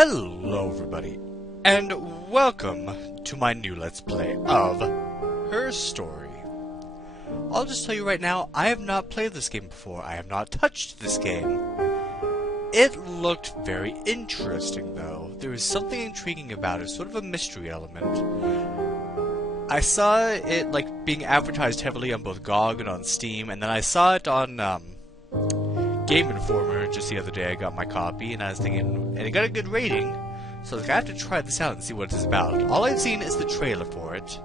Hello everybody, and welcome to my new Let's Play of Her Story. I'll just tell you right now, I have not played this game before. I have not touched this game. It looked very interesting though. There was something intriguing about it, sort of a mystery element. I saw it being advertised heavily on both GOG and on Steam, and then I saw it on Game Informer just the other day. I got my copy, and I was thinking, and it got a good rating, so I was like, I have to try this out and see what it's about. All I've seen is the trailer for it,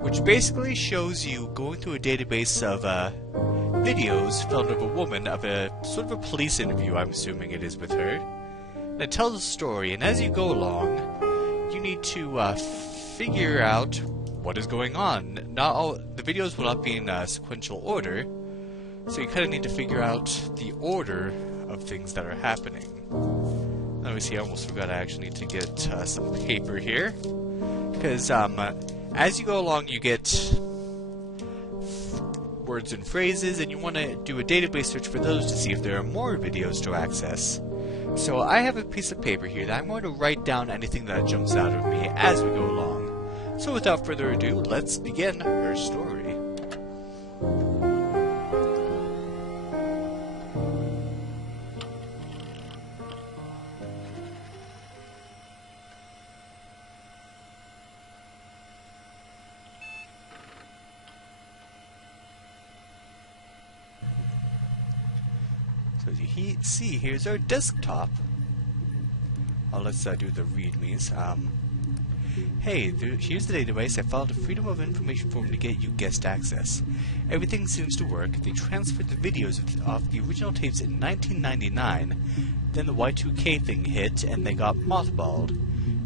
which basically shows you going through a database of videos filmed of a woman, of a sort of a police interview, I'm assuming it is, with her. And it tells a story, and as you go along, you need to figure out what is going on. Not all the videos will not be in sequential order, so you kind of need to figure out the order of things that are happening. Let me see, I almost forgot I actually need to get some paper here. Because as you go along, you get words and phrases, and you want to do a database search for those to see if there are more videos to access. So I have a piece of paper here that I'm going to write down anything that jumps out at me as we go along. So without further ado, let's begin her story. So as you see, here's our desktop. Let's do the readmes. Hey, here's the database. I filed a Freedom of Information form to get you guest access. Everything seems to work. They transferred the videos of the original tapes in 1999. Then the Y2K thing hit, and they got mothballed.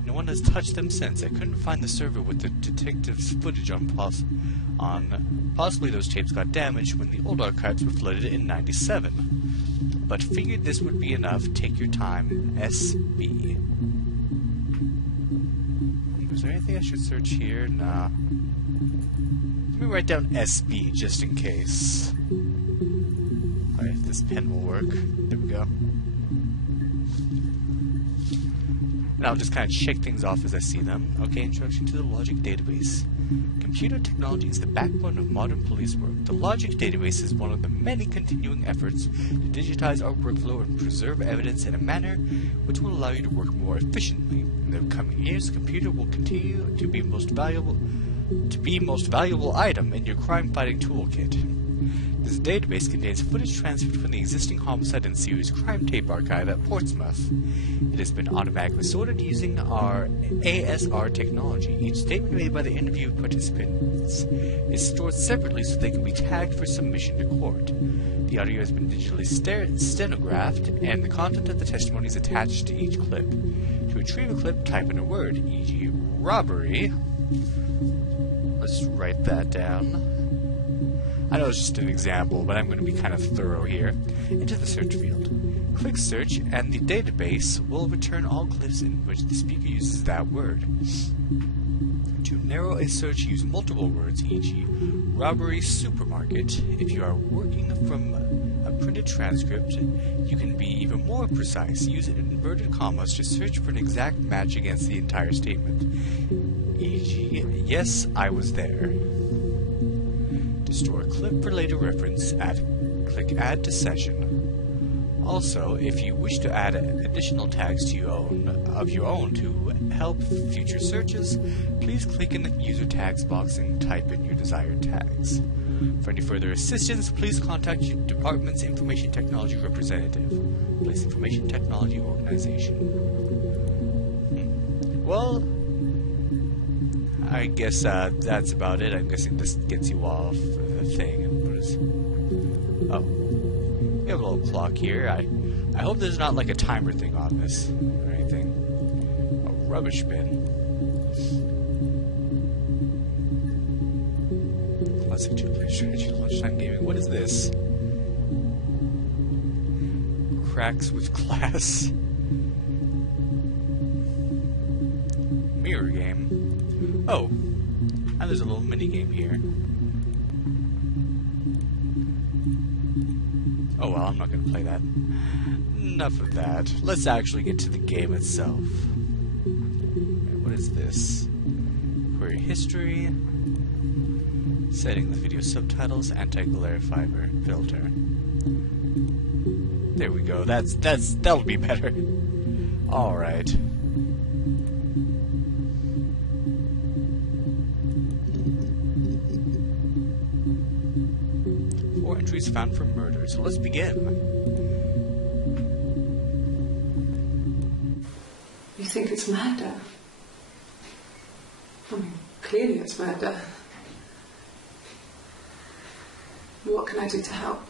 No one has touched them since. I couldn't find the server with the detective's footage on. Possibly those tapes got damaged when the old archives were flooded in '97. But figured this would be enough. Take your time. SB. Is there anything I should search here? Nah. Let me write down SB just in case. Alright, if this pen will work. There we go. And I'll just kind of check things off as I see them. Okay, introduction to the Logic Database. Computer technology is the backbone of modern police work. The Logic Database is one of the many continuing efforts to digitize our workflow and preserve evidence in a manner which will allow you to work more efficiently. In the coming years, the computer will continue to be most valuable item in your crime-fighting toolkit. This database contains footage transferred from the existing homicide and series crime tape archive at Portsmouth. It has been automatically sorted using our ASR technology. Each statement made by the interviewed participants is stored separately so they can be tagged for submission to court. The audio has been digitally stenographed, and the content of the testimony is attached to each clip. To retrieve a clip, type in a word, e.g. robbery. Let's write that down. I know it's just an example, but I'm going to be kind of thorough here. Into the search field. Click search, and the database will return all clips in which the speaker uses that word. To narrow a search, use multiple words, e.g. robbery supermarket. If you are working from a printed transcript, you can be even more precise. Use inverted commas to search for an exact match against the entire statement. E.g. yes, I was there. To store a clip for later reference, click Add to Session. Also, if you wish to add additional tags of your own to help future searches, please click in the User Tags box and type in your desired tags. For any further assistance, please contact your department's Information Technology representative. Police Information Technology Organization. Well, I guess that's about it. I'm guessing this gets you off the thing. Oh, we have a little clock here. I hope there's not like a timer thing on this or anything. A rubbish bin. Classic 2-player strategy lunchtime gaming. What is this? Cracks with class. Mirror game. Oh, and there's a little mini game here. Oh well, I'm not gonna play that. enough of that. Let's actually get to the game itself. What is this? Query history. Setting the video subtitles, anti-glare fiber filter. There we go. That'll be better. All right. Four entries found for murder. So let's begin. You think it's murder? I mean, clearly it's murder. What can I do to help?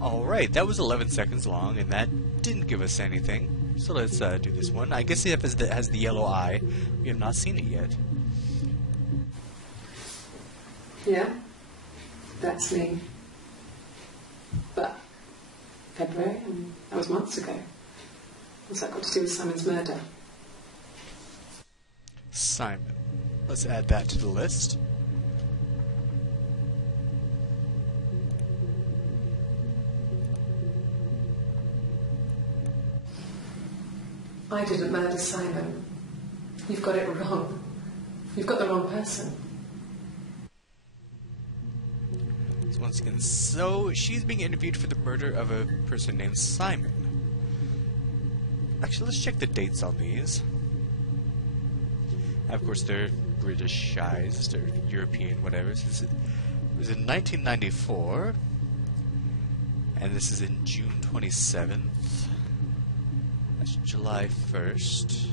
Alright, that was 11 seconds long, and that didn't give us anything. So let's do this one. I guess it has the yellow eye. We have not seen it yet. Yeah, that's me. But February, that was months ago. What's that got to do with Simon's murder? Simon. Let's add that to the list. I didn't murder Simon. You've got it wrong. You've got the wrong person. So once again, so she's being interviewed for the murder of a person named Simon. Actually, let's check the dates on these. Of course, they're Britishized or European, whatever. So it was in 1994, and this is in June 27th. That's July 1st,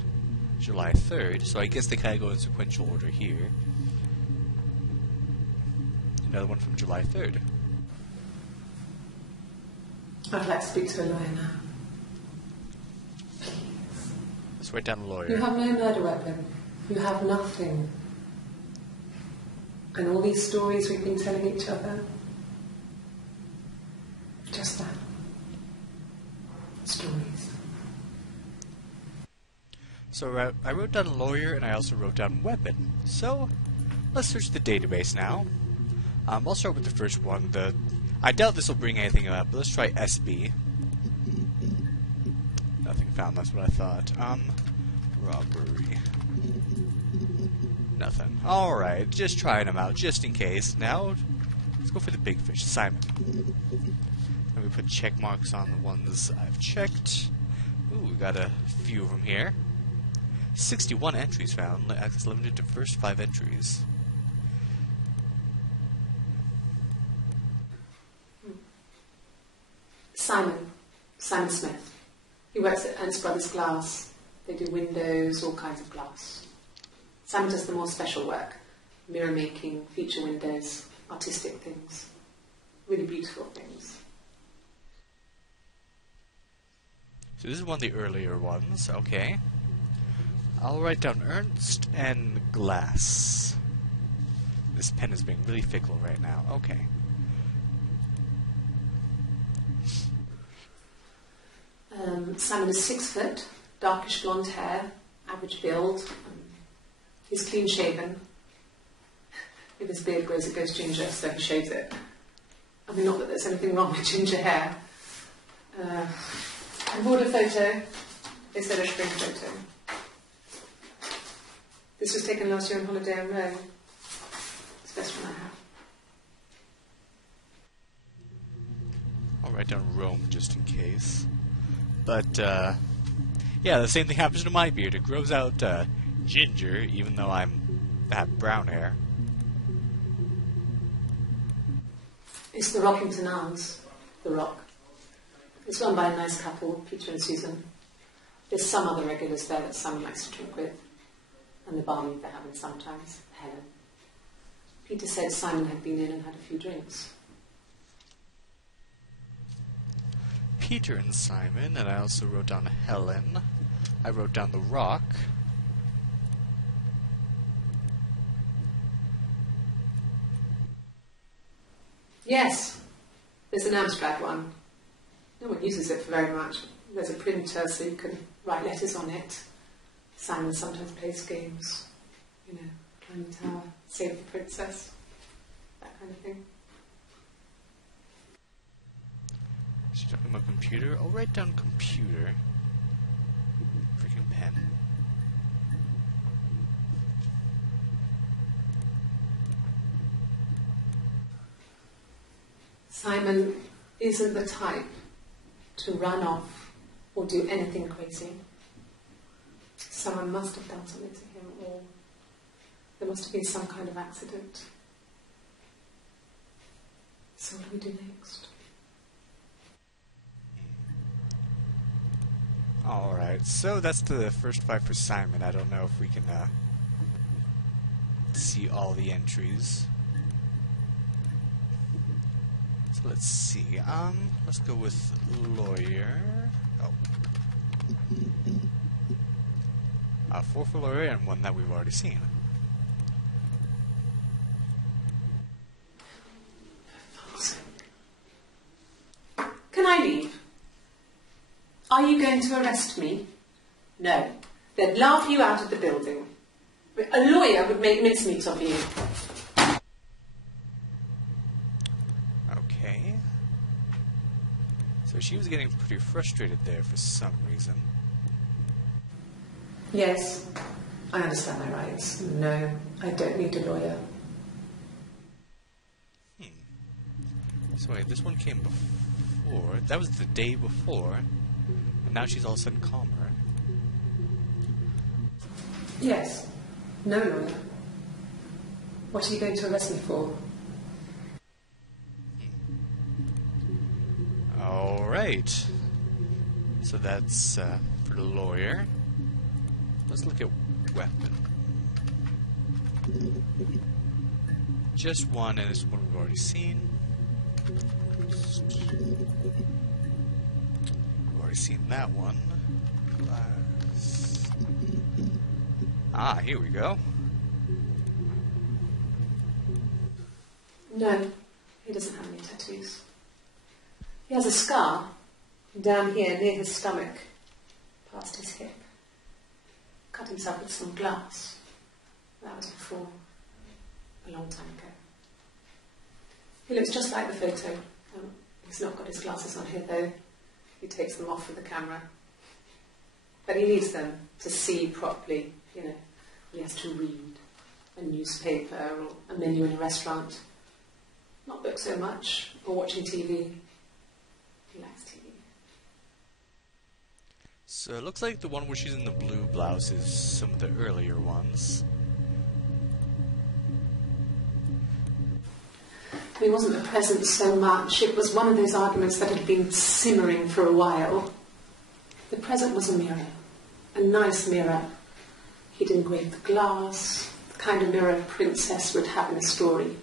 July 3rd, so I guess they kind of go in sequential order here. Another one from July 3rd. I'd like to speak to a lawyer now. Let's write down a lawyer. You have no murder weapon. You have nothing. And all these stories we've been telling each other, just that. Stories. So I wrote down lawyer, and I also wrote down weapon. So let's search the database now. I'll start with the first one. I doubt this will bring anything up, but let's try SB. Nothing found, that's what I thought. Robbery. Nothing. Alright, just trying them out, just in case. Now, let's go for the big fish, Simon. And we put check marks on the ones I've checked. Ooh, we got a few of them here. 61 entries found. Access limited to first 5 entries. Simon Smith. He works at Ernst Brothers Glass. They do windows, all kinds of glass. Simon does the more special work. Mirror making, feature windows, artistic things. Really beautiful things. So this is one of the earlier ones, okay. I'll write down Ernst and Glass. This pen is being really fickle right now. Okay. Simon is 6 foot, darkish blonde hair, average build. He's clean shaven. If his beard grows, it goes ginger, so he shaves it. I mean, not that there's anything wrong with ginger hair. I bought a photo. They said a spring photo. This was taken last year on holiday in Rome. It's the best one I have. I'll write down Rome just in case. But, yeah, the same thing happens to my beard. It grows out ginger, even though I have brown hair. It's the Rockington Arms, The Rock. It's run by a nice couple, Peter and Susan. There's some other regulars there that Simon likes to drink with, and the barmaid they're having sometimes, Helen. Peter said Simon had been in and had a few drinks. Peter and Simon, and I also wrote down Helen. I wrote down The Rock. Yes, there's an Amstrad one. No one uses it for very much. There's a printer so you can write letters on it. Simon sometimes plays games, climb the tower, save the princess, that kind of thing. She's talking about computer. I'll write down computer. Freaking pen. Simon isn't the type to run off or do anything crazy. Someone must have done something to him, or there must have been some kind of accident. So what do we do next? Alright, so that's the first fight for Simon. I don't know if we can see all the entries. So let's see. Let's go with lawyer. Oh. 4 for lawyer and 1 that we've already seen. Can I leave? Are you going to arrest me? No. They'd laugh you out of the building. A lawyer would make mincemeat of you. Okay. So she was getting pretty frustrated there for some reason. Yes, I understand my rights. No, I don't need a lawyer. So wait, this one came before. That was the day before. And now she's all of a sudden calmer. Yes, no lawyer. What are you going to arrest me for? Alright. So that's for the lawyer. Let's look at weapon. Just one, and this one we've already seen. We've already seen that one. Glass. Ah, here we go. No, he doesn't have any tattoos. He has a scar down here near his stomach, past his hip. Cut himself with some glass. That was before, a long time ago. He looks just like the photo. He's not got his glasses on here though. He takes them off for the camera. But he needs them to see properly, you know. He has to read a newspaper or a menu in a restaurant. Not book so much, or watching TV. He likes TV. So it looks like the one where she's in the blue blouse is some of the earlier ones. It wasn't a present so much. It was one of those arguments that had been simmering for a while. The present was a mirror. A nice mirror. He'd engraved the glass, the kind of mirror a princess would have in a story.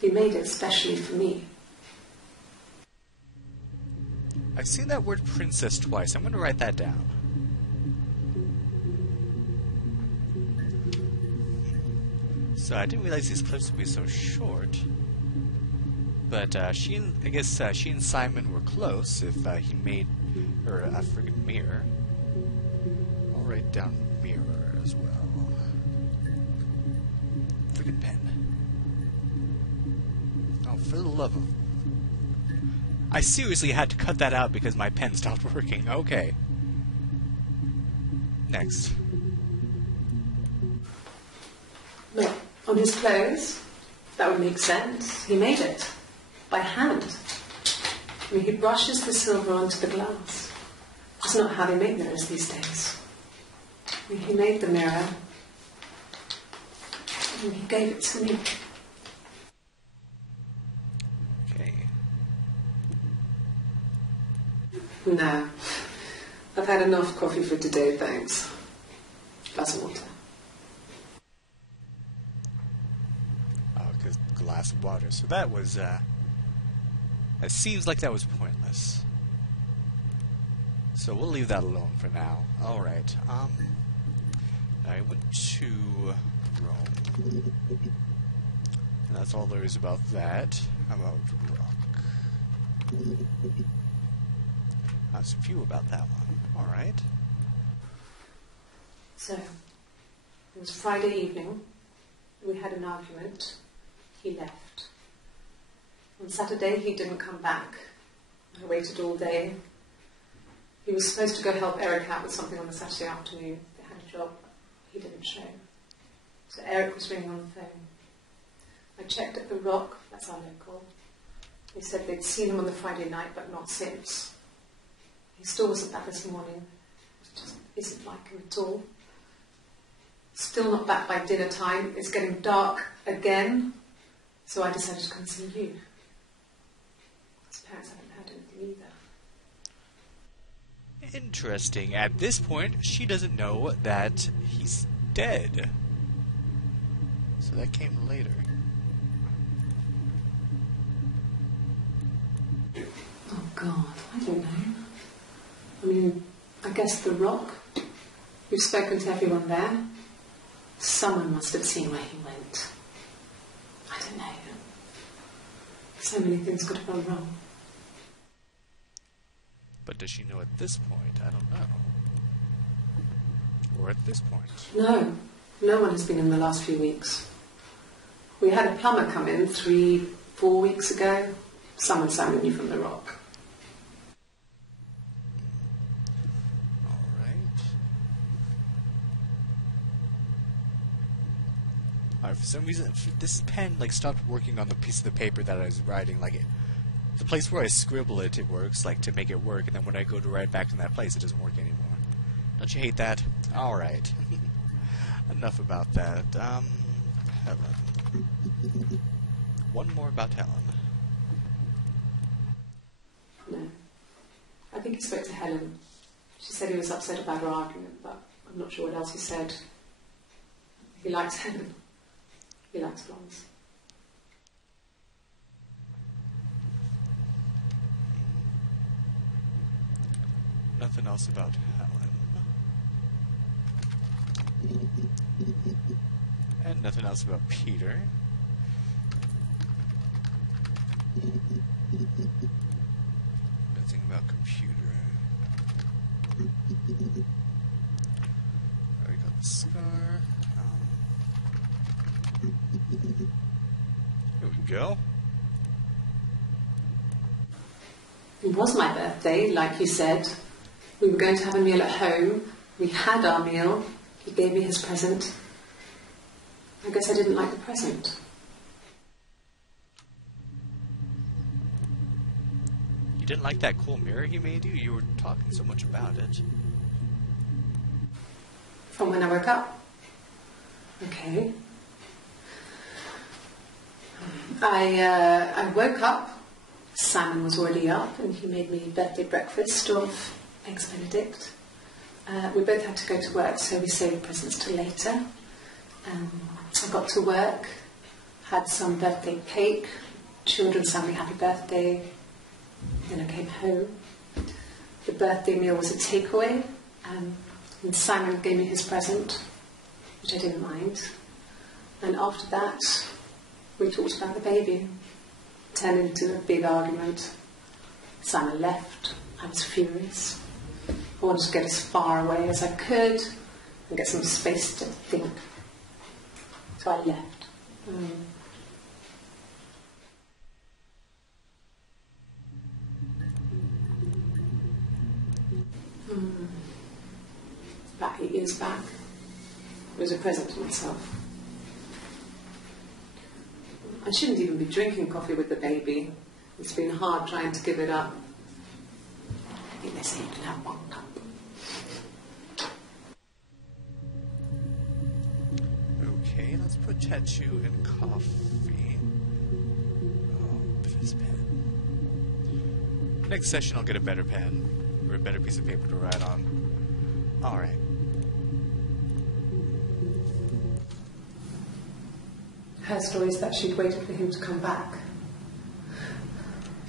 He made it specially for me. I've seen that word princess twice. I'm going to write that down. So I didn't realize these clips would be so short. But I guess she and Simon were close if he made her a friggin' mirror. I'll write down mirror as well. Friggin' pen. Oh, for the love of... I seriously had to cut that out because my pen stopped working. Okay. Next. No, on his clothes, that would make sense. He made it. By hand. I mean, he brushes the silver onto the glass. That's not how they make mirrors these days. I mean, he made the mirror and he gave it to me. Okay. No. I've had enough coffee for today, thanks. Glass of water. Oh, because glass of water. So that was, it seems like that was pointless. So we'll leave that alone for now. Alright, I went to Rome. And that's all there is about that. How about rock? That's a few about that one. Alright. So, it was Friday evening. We had an argument. He left. On Saturday, he didn't come back. I waited all day. He was supposed to go help Eric out with something on the Saturday afternoon. They had a job. He didn't show. So Eric was ringing on the phone. I checked at the Rock, that's our local. They said they'd seen him on the Friday night, but not since. He still wasn't back this morning. It just isn't like him at all. Still not back by dinner time. It's getting dark again. So I decided to come and see you. His parents haven't heard anything either. Interesting. At this point, she doesn't know that he's dead. So that came later. Oh God, I don't know. I mean, I guess the Rock. We've spoken to everyone there. Someone must have seen where he went. I don't know. So many things could have gone wrong. But does she know at this point? I don't know. Or at this point? No. No one has been in the last few weeks. We had a plumber come in 3-4 weeks ago. Someone knew from the Rock. For some reason, this pen stopped working on the piece of the paper that I was writing. The place where I scribble it, it works, to make it work, and then when I go to write back in that place, it doesn't work anymore. Don't you hate that? All right. Enough about that. Helen. One more about Helen. No. I think he spoke to Helen. She said he was upset about her argument, but I'm not sure what else he said. He likes Helen. He likes blondes. Nothing else about Helen. And nothing else about Peter. Nothing about computer. Already got the scar. Here we go. It was my birthday, like you said. We were going to have a meal at home. We had our meal. He gave me his present. I guess I didn't like the present. You didn't like that cool mirror he made you? You were talking so much about it. From when I woke up. Okay. I woke up. Simon was already up, and he made me birthday breakfast of eggs Benedict. We both had to go to work, so we saved presents till later. I got to work, had some birthday cake, children sang me happy birthday, then I came home. The birthday meal was a takeaway, and Simon gave me his present, which I didn't mind. And after that, we talked about the baby. Turned into a big argument. Simon left. I was furious. I wanted to get as far away as I could and get some space to think. So I left. About 8 years back, it was a present to myself. I shouldn't even be drinking coffee with the baby. It's been hard trying to give it up. I think they say you can have 1 cup. Okay, let's put tattoo in coffee. Oh, this pen. Next session I'll get a better pen, or a better piece of paper to write on. Alright. Her story is that she'd waited for him to come back.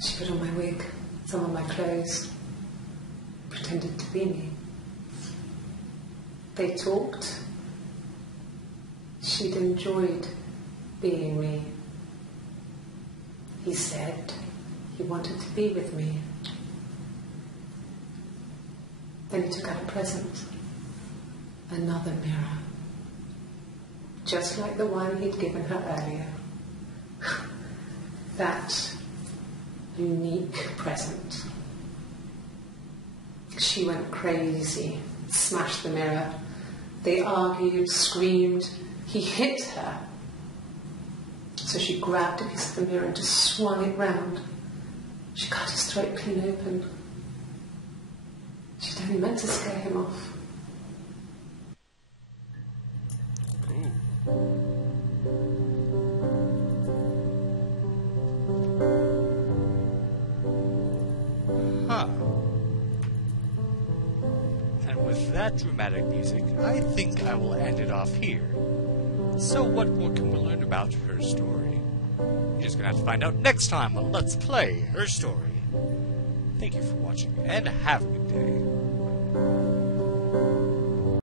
She put on my wig, some of my clothes, pretended to be me. They talked. She'd enjoyed being me. He said he wanted to be with me. Then he took out a present. Another mirror. Just like the one he'd given her earlier. That unique present. She went crazy, smashed the mirror. They argued, screamed. He hit her. So she grabbed a piece of the mirror and just swung it round. She cut his throat clean open. She'd only meant to scare him off. Huh. And with that dramatic music, I think I will end it off here. So what more can we learn about her story? You're just gonna have to find out next time on Let's Play Her Story. Thank you for watching, and have a good day.